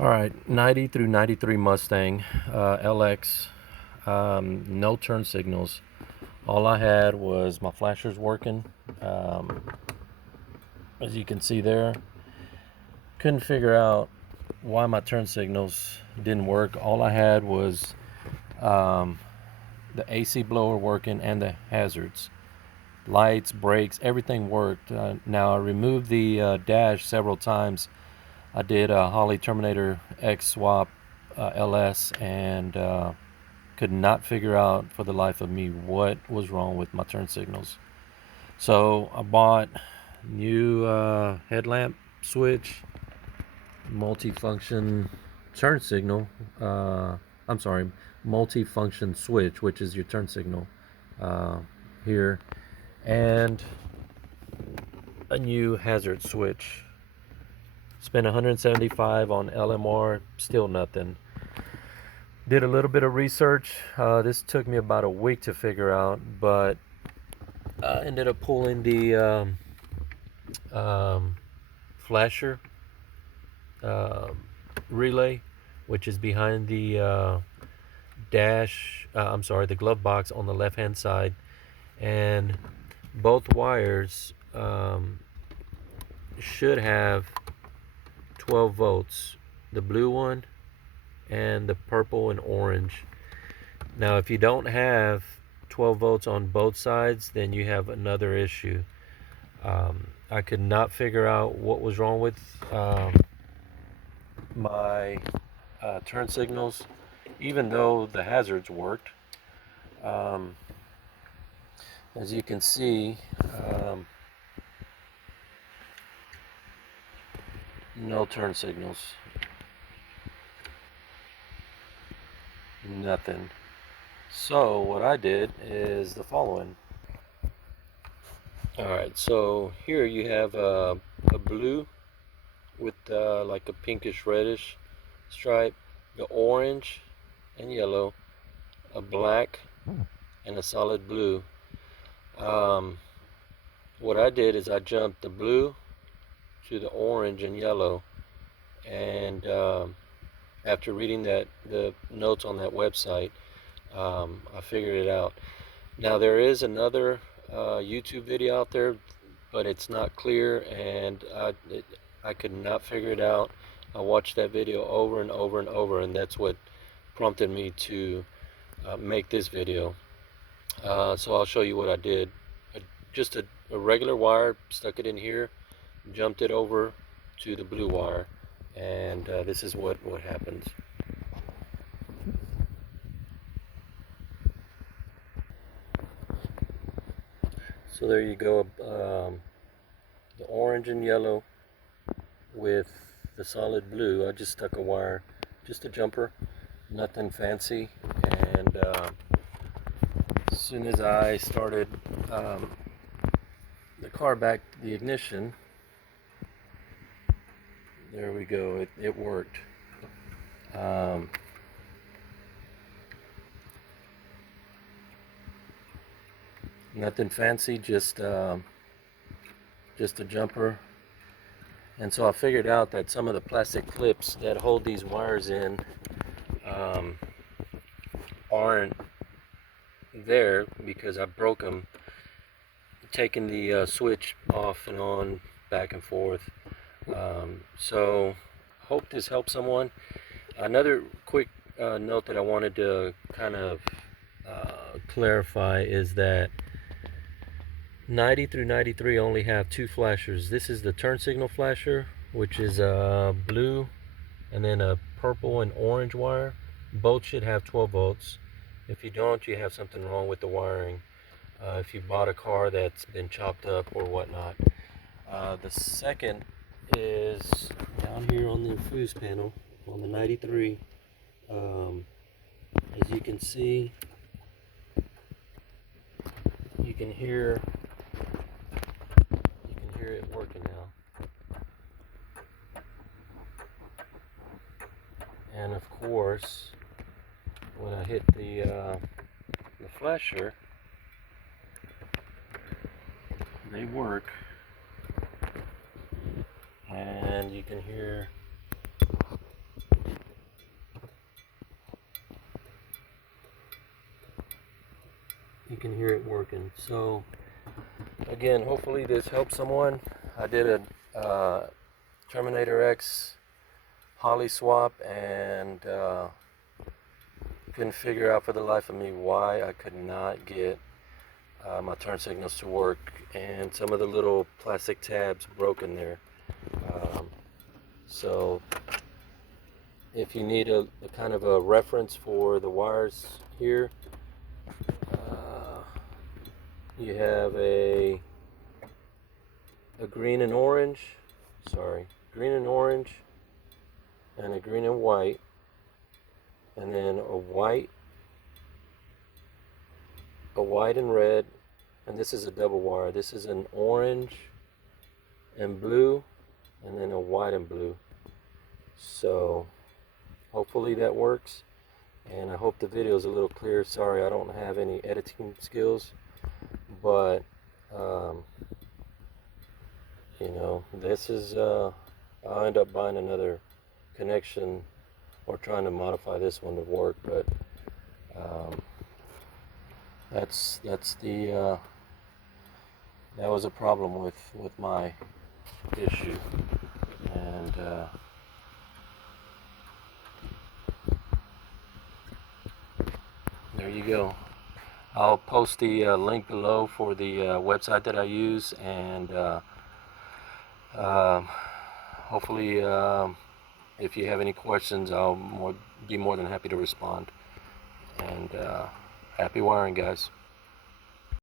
All right, 90 through 93 Mustang LX, no turn signals. All I had was my flashers working. Um, as you can see there, couldn't figure out why my turn signals didn't work. All I had was um, the AC blower working and the hazards. Lights, brakes, everything worked. Now I removed the dash several times. I did a Holley Terminator X swap LS and could not figure out for the life of me what was wrong with my turn signals. So I bought new headlamp switch, multi-function turn signal. I'm sorry, multi-function switch, which is your turn signal uh, here, and a new hazard switch. Spent 175 on LMR, still nothing. Did a little bit of research. This took me about a week to figure out, but I ended up pulling the um, flasher um, relay, which is behind the I'm sorry, the glove box on the left-hand side, and both wires should have 12 volts. The blue one and the purple and orange. Now, if you don't have 12 volts on both sides, then you have another issue. I could not figure out what was wrong with my turn signals, even though the hazards worked. Um, as you can see, um, no turn signals, nothing. So what I did is the following. Alright, so here you have a blue with like a pinkish reddish stripe, the orange and yellow, a black, and a solid blue. Um, what I did is I jumped the blue to the orange and yellow, and after reading the notes on that website, I figured it out. Now there is another YouTube video out there, but it's not clear, and I could not figure it out. I watched that video over and over and over, and that's what prompted me to make this video. So I'll show you what I did. Just a regular wire, stuck it in here, jumped it over to the blue wire, and this is what happens. So there you go, the orange and yellow with the solid blue. I just stuck a wire, just a jumper, nothing fancy, and as soon as I started the car back to the ignition, there we go, it worked. Um, nothing fancy, just a jumper. And so I figured out that some of the plastic clips that hold these wires in aren't there because I broke them, taking the switch off and on, back and forth. So hope this helps someone. Another quick note that I wanted to kind of clarify is that 90 through 93 only have two flashers. This is the turn signal flasher, which is blue, and then a purple and orange wire. Both should have 12 volts. If you don't, you have something wrong with the wiring. If you bought a car that's been chopped up or whatnot. The second is down here on the fuse panel on the 93. As you can see, you can hear it working now. And of course, when I hit the flasher, they work, and you can hear can hear it working. So again, hopefully this helps someone. I did a Terminator X Holly swap, and couldn't figure out for the life of me why I could not get my turn signals to work, and some of the little plastic tabs broke in there. So if you need a kind of a reference for the wires here, you have a green and orange, green and orange, and a green and white, and then a white and red, and this is a double wire. This is an orange and blue, and then a white and blue. So hopefully that works, and I hope the video is a little clear. Sorry, I don't have any editing skills, but you know, this is I'll end up buying another connection or trying to modify this one to work, but that's the that was a problem with my issue. And there you go. I'll post the link below for the website that I use, and hopefully if you have any questions, I'll be more than happy to respond. And happy wiring, guys.